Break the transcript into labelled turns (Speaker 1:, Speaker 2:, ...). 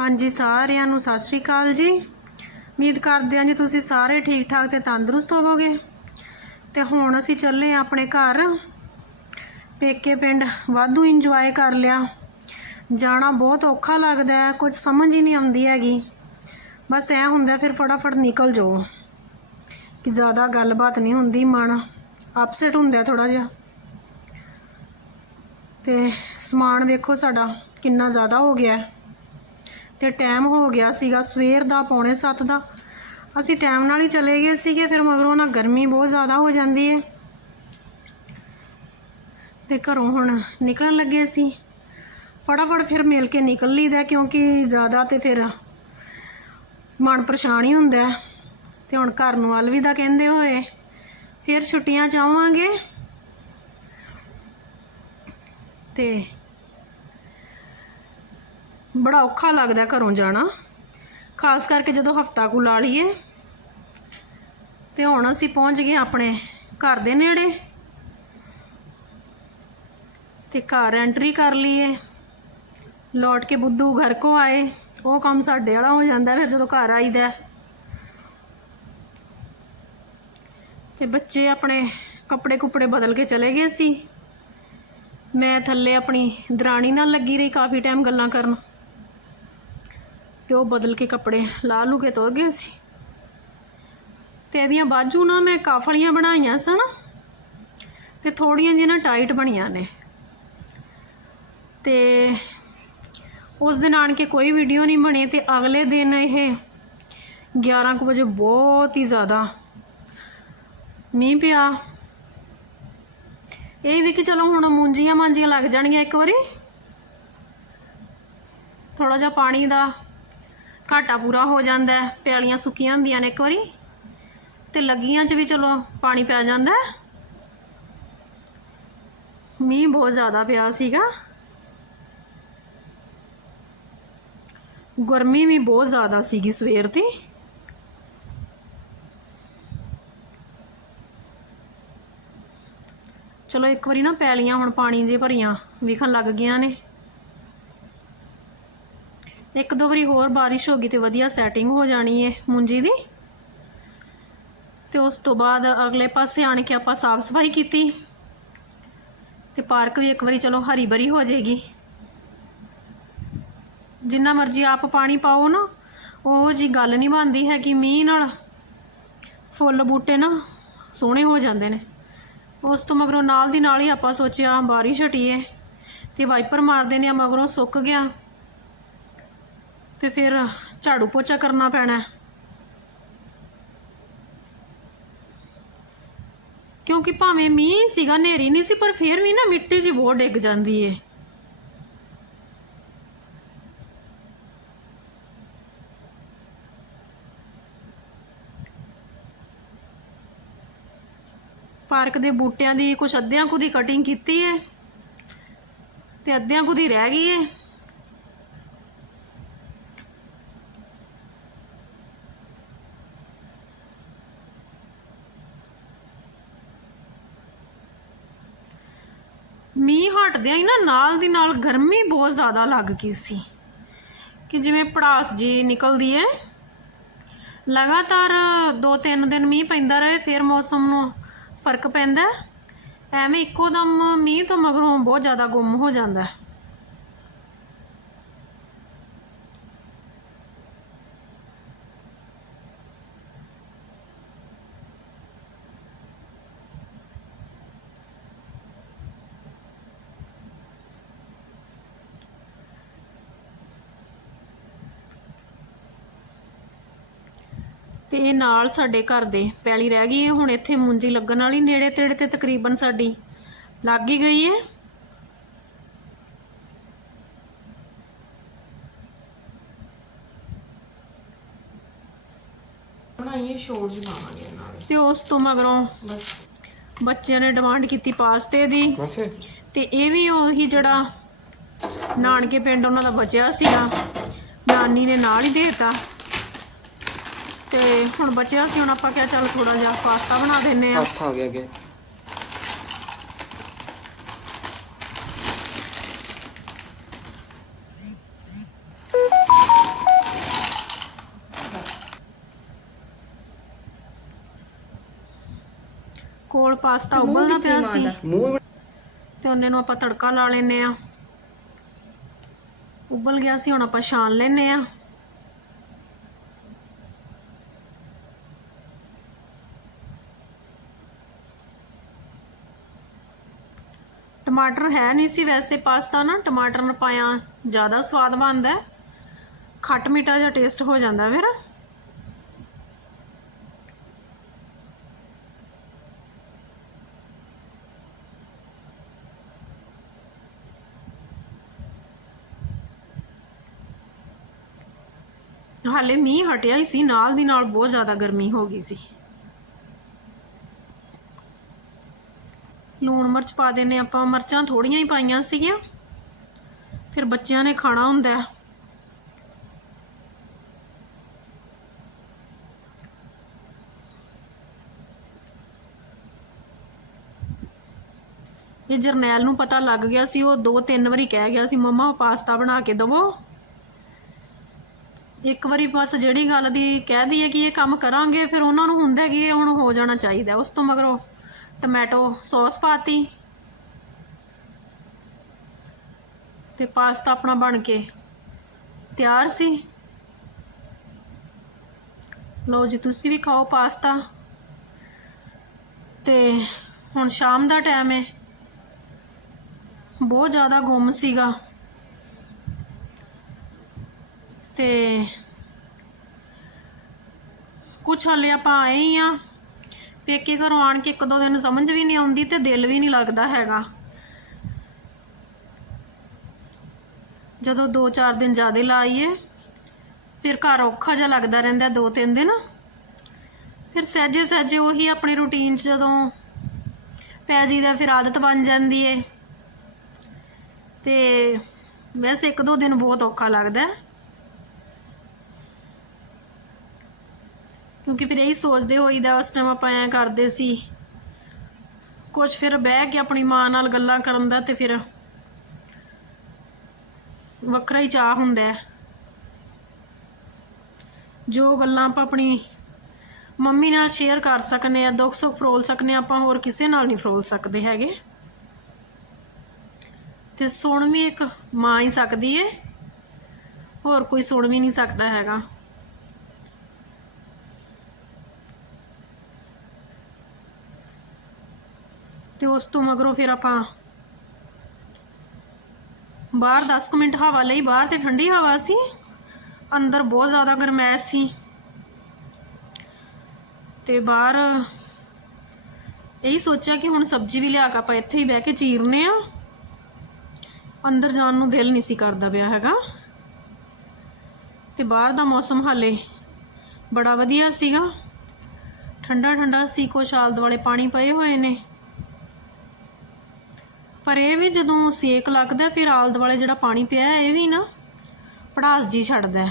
Speaker 1: ਹਾਂਜੀ, ਸਾਰਿਆਂ ਨੂੰ ਸਤਿ ਸ਼੍ਰੀ ਅਕਾਲ ਜੀ। ਉਮੀਦ ਕਰਦੇ ਹਾਂ ਜੀ ਤੁਸੀਂ ਸਾਰੇ ਠੀਕ ਠਾਕ ਤੇ ਤੰਦਰੁਸਤ ਹੋਵੋਗੇ। ਤੇ ਹੁਣ ਅਸੀਂ ਚੱਲੇ ਹਾਂ ਆਪਣੇ ਘਰ। ਪੇਕੇ ਪਿੰਡ ਵਾਧੂ ਇੰਜੋਏ ਕਰ ਲਿਆ। ਜਾਣਾ ਬਹੁਤ ਔਖਾ ਲੱਗਦਾ ਹੈ, ਕੁਝ ਸਮਝ ਹੀ ਨਹੀਂ ਆਉਂਦੀ ਹੈਗੀ। ਬਸ ਐ ਹੁੰਦਾ ਫਿਰ ਫਟਾਫਟ ਨਿਕਲ ਜਾਓ। ਕਿ ਜ਼ਿਆਦਾ ਗੱਲਬਾਤ ਨਹੀਂ ਹੁੰਦੀ, ਮਨ ਅਪਸੈਟ ਹੁੰਦਾ ਥੋੜਾ ਜਿਹਾ। ਤੇ ਸਮਾਨ ਵੇਖੋ ਸਾਡਾ, ਕਿੰਨਾ ਜ਼ਿਆਦਾ ਹੋ ਗਿਆ ਹੈ। ਤੇ ਟਾਈਮ ਹੋ ਗਿਆ ਸੀਗਾ ਸਵੇਰ ਦਾ, ਪੌਣੇ 7 ਦਾ। ਅਸੀਂ ਟਾਈਮ ਨਾਲ ਹੀ ਚਲੇ ਗਏ ਸੀਗੇ, ਫਿਰ ਮਗਰੋਂ ਨਾ ਗਰਮੀ ਬਹੁਤ ਜ਼ਿਆਦਾ ਹੋ ਜਾਂਦੀ ਹੈ ਤੇ ਘਰੋਂ ਹੁਣ ਨਿਕਲਣ ਲੱਗੇ ਸੀ ਫਟਾਫਟ ਫਿਰ ਮਿਲ ਕੇ ਨਿਕਲ ਲਈਦਾ, ਕਿਉਂਕਿ ਜ਼ਿਆਦਾ ਤੇ ਫਿਰ ਮਨ ਪਰੇਸ਼ਾਨ ਹੀ ਹੁੰਦਾ ਹੈ। ਤੇ ਹੁਣ ਘਰ ਨੂੰ ਅਲਵਿਦਾ ਕਹਿੰਦੇ ਹੋਏ, ਫਿਰ ਛੁੱਟੀਆਂ ਚਾਹਾਂਗੇ ਤੇ ਬੜਾ ਔਖਾ ਲੱਗਦਾ ਘਰੋਂ ਜਾਣਾ। ਖਾਸ ਕਰਕੇ ਜਦੋਂ ਹਫਤਾ ਕੁ ਲਾ ਲਈਏ। ਤੇ ਹੁਣ ਅਸੀਂ ਪਹੁੰਚ ਗਏ ਆਪਣੇ ਘਰ ਦੇ ਨੇੜੇ। ਤੇ ਘਰ ਐਂਟਰੀ ਕਰ ਲਈਏ। ਲੌਟ ਕੇ ਬੁੱਧੂ ਘਰ ਕੋ ਆਏ। ਉਹ ਕੰਮ ਸਾਡੇ ਵਾਲਾ ਹੋ ਜਾਂਦਾ ਫਿਰ ਜਦੋਂ ਘਰ ਆਈਦਾ ਤੇ ਬੱਚੇ ਆਪਣੇ ਕੱਪੜੇ ਕੁਪੜੇ ਬਦਲ ਕੇ ਚਲੇ ਗਏ ਸੀ। ਮੈਂ ਥੱਲੇ ਆਪਣੀ ਦਰਾਣੀ ਨਾਲ ਲੱਗੀ ਰਹੀ ਕਾਫੀ ਟਾਈਮ ਗੱਲਾਂ ਕਰਨ। ਤੇ ਉਹ ਬਦਲ ਕੇ ਕੱਪੜੇ ਲਾ ਲੂ ਕੇ ਤੁਰ ਗਏ ਸੀ। ਤੇ ਇਹਦੀਆਂ ਬਾਜੂ ਨਾ ਮੈਂ ਕਾਫਲੀਆਂ ਬਣਾਈਆਂ ਸਨ ਤੇ ਥੋੜੀਆਂ ਜਿਹੀਆਂ ਨਾ ਟਾਈਟ ਬਣੀਆਂ ਨੇ। ਤੇ ਉਸ ਦਿਨ ਆਣ ਕੇ ਕੋਈ ਵੀਡੀਓ ਨਹੀਂ ਬਣੀ ਤੇ ਅਗਲੇ ਦਿਨ ਇਹ 11 ਕੁ ਵਜੇ ਬਹੁਤ ਹੀ ਜ਼ਿਆਦਾ ਮੀਂਹ ਪਿਆ। ਇਹ ਵੀ ਕਿ ਚਲੋ ਹੁਣ ਮੂੰਜੀਆਂ ਮਾਂਜੀਆਂ ਲੱਗ ਜਾਣਗੀਆਂ ਇੱਕ ਵਾਰੀ। ਥੋੜਾ ਜਿਹਾ ਪਾਣੀ ਦਾ ਘਾਟਾ ਪੂਰਾ ਹੋ ਜਾਂਦਾ ਹੈ, ਪਿਆਲੀਆਂ ਸੁੱਕੀਆਂ ਹੁੰਦੀਆਂ ਨੇ ਇੱਕ ਵਾਰੀ, ਤੇ ਲੱਗੀਆਂ 'ਚ ਵੀ ਚਲੋ ਪਾਣੀ ਪੈ ਜਾਂਦਾ ਮੀਂਹ ਬਹੁਤ ਜ਼ਿਆਦਾ ਪਿਆ ਸੀਗਾ। ਗਰਮੀ ਵੀ ਬਹੁਤ ਜ਼ਿਆਦਾ ਸੀਗੀ ਸਵੇਰ ਦੀ। ਚਲੋ ਇੱਕ ਵਾਰੀ ਨਾ ਪੈਲੀਆਂ ਹੁਣ ਪਾਣੀ ਜੇ ਭਰੀਆਂ, ਵਿਖਣ ਲੱਗ ਗਈਆਂ ਨੇ। ਇੱਕ ਦੋ ਵਾਰੀ ਹੋਰ ਬਾਰਿਸ਼ ਹੋ ਗਈ ਤੇ ਵਧੀਆ ਸੈਟਿੰਗ ਹੋ ਜਾਣੀ ਹੈ ਮੁੰਜੀ ਦੀ। ਤੇ ਉਸ ਤੋਂ ਬਾਅਦ ਅਗਲੇ ਪਾਸੇ ਆਣ ਕੇ ਆਪਾਂ ਸਾਫ਼ ਸਫ਼ਾਈ ਕੀਤੀ। ਤੇ ਪਾਰਕ ਵੀ ਇੱਕ ਵਾਰੀ ਚਲੋ ਹਰੀ ਭਰੀ ਹੋ ਜਾਏਗੀ। ਜਿੰਨਾ ਮਰਜ਼ੀ ਆਪ ਪਾਣੀ ਪਾਓ ਨਾ, ਉਹ ਜੀ ਗੱਲ ਨਹੀਂ ਬਣਦੀ ਹੈ ਕਿ ਮੀਂਹ ਨਾਲ ਫੁੱਲ ਬੂਟੇ ਨਾ ਸੋਹਣੇ ਹੋ ਜਾਂਦੇ ਨੇ। ਉਸ ਤੋਂ ਮਗਰੋਂ ਨਾਲ ਦੀ ਨਾਲ ਹੀ ਆਪਾਂ ਸੋਚਿਆ ਬਾਰਿਸ਼ ਹਟੀਏ ਤੇ ਵਾਈਪਰ ਮਾਰ ਮਾਰਦੇ ਨੇ ਮਗਰੋਂ ਸੁੱਕ ਗਿਆ। ਤੇ ਫਿਰ ਝਾੜੂ ਪੋਚਾ ਕਰਨਾ ਪੈਣਾ ਕਿਉਂਕਿ ਭਾਵੇਂ ਮੀਂਹ ਸੀਗਾ ਨੇਰੀ ਨਹੀਂ ਸੀ, ਪਰ ਫਿਰ ਵੀ ਨਾ ਮਿੱਟੀ ਜੀ ਬਹੁਤ ਡਿੱਗ ਜਾਂਦੀ ਏ। ਪਾਰਕ ਦੇ ਬੂਟਿਆਂ ਦੀ ਕੁਛ ਅੱਧਿਆਂ ਕੁ ਦੀ ਕਟਿੰਗ ਕੀਤੀ ਏ ਤੇ ਅੱਧਿਆਂ ਕੁ ਦੀ ਰਹਿ ਗਈ ਏ। ਮੀਂਹ ਹਟਦਿਆਂ ਹੀ ਨਾ ਨਾਲ ਦੀ ਨਾਲ ਗਰਮੀ ਬਹੁਤ ਜ਼ਿਆਦਾ ਲੱਗ ਗਈ ਸੀ ਕਿ ਜਿਵੇਂ ਪੜਾਸ ਜੀ ਨਿਕਲਦੀ ਹੈ ਲਗਾਤਾਰ 2-3 ਦਿਨ ਮੀਂਹ ਪੈਂਦਾ ਰਹੇ, ਫਿਰ ਮੌਸਮ ਨੂੰ ਫ਼ਰਕ ਪੈਂਦਾ ਐਵੇਂ ਇੱਕੋ ਦਮ ਮੀਂਹ ਤੋਂ ਮਗਰੋਂ ਬਹੁਤ ਜ਼ਿਆਦਾ ਗੁੰਮ ਹੋ ਜਾਂਦਾ ਹੈ। ਤੇ ਇਹ ਨਾਲ ਸਾਡੇ ਘਰ ਦੇ ਪੈਲੀ ਰਹਿ ਗਈ ਹੈ। ਹੁਣ ਇੱਥੇ ਮੁੰਜੀ ਲੱਗਣ ਵਾਲੀ ਨੇੜੇ ਤੇੜੇ ਤੇ ਤਕਰੀਬਨ ਸਾਡੀ ਲੱਗ ਹੀ ਗਈ ਹੈ।
Speaker 2: ਬਣਾਈਏ ਸ਼ੋਰ ਜਮਾਵਾਂਗੇ ਨਾਲ
Speaker 1: ਤੇ ਉਸ ਤੋਂ ਮਗਰੋਂ
Speaker 2: ਬਸ।
Speaker 1: ਬੱਚਿਆਂ ਨੇ ਡਿਮਾਂਡ ਕੀਤੀ ਪਾਸਤੇ ਦੀ।
Speaker 2: ਬਸ
Speaker 1: ਤੇ ਇਹ ਵੀ ਉਹੀ ਜਿਹੜਾ ਨਾਨਕੇ ਪਿੰਡ ਉਹਨਾਂ ਦਾ ਬਚਿਆ ਸੀਗਾ। ਨਾਨੀ ਨੇ ਨਾਲ ਹੀ ਦੇਤਾ। ਤੇ ਹੁਣ ਬਚਿਆ ਸੀ ਹੁਣ ਆਪਾਂ ਕਿਹਾ ਚੱਲ ਥੋੜਾ ਜਿਹਾ ਪਾਸਤਾ ਬਣਾ ਦਿੰਨੇ ਆ
Speaker 2: ਹੱਥ ਆ ਗਿਆ ਅੱਗੇ।
Speaker 1: ਕੋਲ ਪਾਸਤਾ ਉਬਲਦਾ ਪਿਆ ਸੀ। ਤੇ ਉਹਨੇ ਨੂੰ ਆਪਾਂ ਤੜਕਾ ਲਾ ਲੈਨੇ ਆ ਉਬਲ ਗਿਆ ਸੀ ਹੁਣ ਆਪਾਂ ਛਾਣ ਲੈਨੇ ਆ ਟਮਾਟਰ ਹੈ ਨਹੀਂ ਸੀ ਵੈਸੇ ਪਾਸਤਾ ਨਾ, ਟਮਾਟਰ ਨਾਲ ਪਾਇਆ, ਜ਼ਿਆਦਾ ਸਵਾਦ ਬਣਦਾ ਖੱਟ ਮਿੱਠਾ ਜਿਹਾ ਟੇਸਟ ਹੋ ਜਾਂਦਾ ਫਿਰ। ਹਾਲੇ ਮੀਂਹ ਹਟਿਆ ਹੀ ਸੀ, ਨਾਲ ਦੀ ਨਾਲ ਬਹੁਤ ਜ਼ਿਆਦਾ ਗਰਮੀ ਹੋ ਗਈ ਸੀ। ਲੂਣ ਮਿਰਚ ਪਾ ਦੇਨੇ ਆਪਾਂ, ਮਿਰਚਾਂ ਥੋੜੀਆਂ ਹੀ ਪਾਈਆਂ ਸੀਗੀਆਂ। ਫਿਰ ਬੱਚਿਆਂ ਨੇ ਖਾਣਾ ਹੁੰਦਾ ਇਹ ਜਰਨੈਲ ਨੂੰ ਪਤਾ ਲੱਗ ਗਿਆ ਸੀ, ਉਹ ਦੋ ਤਿੰਨ ਵਾਰੀ ਕਹਿ ਗਿਆ ਸੀ, ਮੰਮਾ ਪਾਸਤਾ ਬਣਾ ਕੇ ਦਵੋ। ਇੱਕ ਵਾਰੀ ਬਸ ਜਿਹੜੀ ਗੱਲ ਦੀ ਕਹਿ ਦਈਏ ਕਿ ਇਹ ਕੰਮ ਕਰਾਂਗੇ, ਫਿਰ ਉਹਨਾਂ ਨੂੰ ਹੁੰਦਾ ਕਿ ਇਹ ਹੁਣ ਹੋ ਜਾਣਾ ਚਾਹੀਦਾ, ਉਸ ਤੋਂ ਮਗਰੋਂ ਟੋਮੈਟੋ ਸੌਸ ਪਾਤੀ ਤੇ ਪਾਸਤਾ ਆਪਣਾ ਬਣ ਕੇ ਤਿਆਰ ਸੀ। ਲੋ ਜੀ, ਤੁਸੀਂ ਵੀ ਖਾਓ ਪਾਸਤਾ। ਤੇ ਹੁਣ ਸ਼ਾਮ ਦਾ ਟਾਈਮ ਹੈ ਬਹੁਤ ਜ਼ਿਆਦਾ ਗੁੰਮ ਸੀਗਾ। ਤੇ ਕੁਛ ਹਲੇ ਆਪਾਂ ਆਏ ਹੀ ਆ। ਪੇਕੇ ਘਰੋਂ ਆਣ ਕੇ ਇੱਕ ਦੋ ਦਿਨ ਸਮਝ ਵੀ ਨਹੀਂ ਆਉਂਦੀ ਤੇ ਦਿਲ ਵੀ ਨਹੀਂ ਲੱਗਦਾ ਹੈਗਾ। ਜਦੋਂ 2-4 ਦਿਨ ਜ਼ਿਆਦਾ ਲਾਈਏ, ਫਿਰ ਘਰ ਔਖਾ ਜਿਹਾ ਲੱਗਦਾ ਰਹਿੰਦਾ ਦੋ ਤਿੰਨ ਦਿਨ। ਫਿਰ ਸਹਿਜੇ ਸਹਿਜੇ ਉਹੀ ਆਪਣੀ ਰੁਟੀਨ 'ਚ ਜਦੋਂ ਪੈ ਜੀਦਾ ਫਿਰ ਆਦਤ ਬਣ ਜਾਂਦੀ ਏ। ਤੇ ਵੈਸੇ ਇੱਕ ਦੋ ਦਿਨ ਬਹੁਤ ਔਖਾ ਲੱਗਦਾ। ਕਿਉਂਕਿ ਫਿਰ ਇਹੀ ਸੋਚਦੇ ਹੋਈਦਾ ਉਸ ਟਾਈਮ ਆਪਾਂ ਐਂ ਕਰਦੇ ਸੀ। ਕੁਝ ਫਿਰ ਬਹਿ ਕੇ ਆਪਣੀ ਮਾਂ ਨਾਲ ਗੱਲਾਂ ਕਰਨ ਦਾ ਤੇ ਫਿਰ ਵੱਖਰਾ ਹੀ ਚਾਹ ਹੁੰਦਾ ਹੈ। ਜੋ ਗੱਲਾਂ ਆਪਾਂ ਆਪਣੀ ਮੰਮੀ ਨਾਲ ਸ਼ੇਅਰ ਕਰ ਸਕਨੇ ਆ ਦੁੱਖ ਸੁੱਖ ਫਰੋਲ ਸਕਨੇ ਆ ਆਪਾਂ ਹੋਰ ਕਿਸੇ ਨਾਲ ਨਹੀਂ ਫਰੋਲ ਸਕਦੇ ਹੈਗੇ। ਤੇ ਸੁਣ ਵੀ ਇੱਕ ਮਾਂ ਹੀ ਸਕਦੀ ਏ, ਹੋਰ ਕੋਈ ਸੁਣ ਵੀ ਨਹੀਂ ਸਕਦਾ ਹੈਗਾ। ਤੇ ਉਸ ਤੋਂ ਮਗਰੋਂ ਫਿਰ ਆਪਾਂ ਬਾਹਰ 10 ਕੁ ਮਿੰਟ ਹਵਾ ਲਈ, ਬਾਹਰ ਤੇ ਠੰਡੀ ਹਵਾ ਸੀ। ਅੰਦਰ ਬਹੁਤ ਜ਼ਿਆਦਾ ਗਰਮੈਸ਼ ਸੀ। ਤੇ ਬਾਹਰ ਇਹੀ ਸੋਚਿਆ ਕਿ ਹੁਣ ਸਬਜ਼ੀ ਵੀ ਲਿਆ ਕੇ ਆਪਾਂ ਇੱਥੇ ਹੀ ਬਹਿ ਕੇ ਚੀਰਨੇ ਆ। ਅੰਦਰ ਜਾਣ ਨੂੰ ਦਿਲ ਨਹੀਂ ਸੀ ਕਰਦਾ ਪਿਆ ਹੈਗਾ। ਤੇ ਬਾਹਰ ਦਾ ਮੌਸਮ ਹਾਲੇ ਬੜਾ ਵਧੀਆ ਸੀਗਾ। ਠੰਡਾ ਠੰਡਾ ਸੀ, ਕੁਛ ਆਲ ਦੁਆਲੇ ਪਾਣੀ ਪਏ ਹੋਏ ਨੇ। ਪਰ ਇਹ ਵੀ ਜਦੋਂ ਸੇਕ ਲੱਗਦਾ, ਫਿਰ ਆਲ ਦੁਆਲੇ ਜਿਹੜਾ ਪਾਣੀ ਪਿਆ, ਇਹ ਵੀ ਨਾ ਪੜਾਸ ਜੀ ਛੱਡਦਾ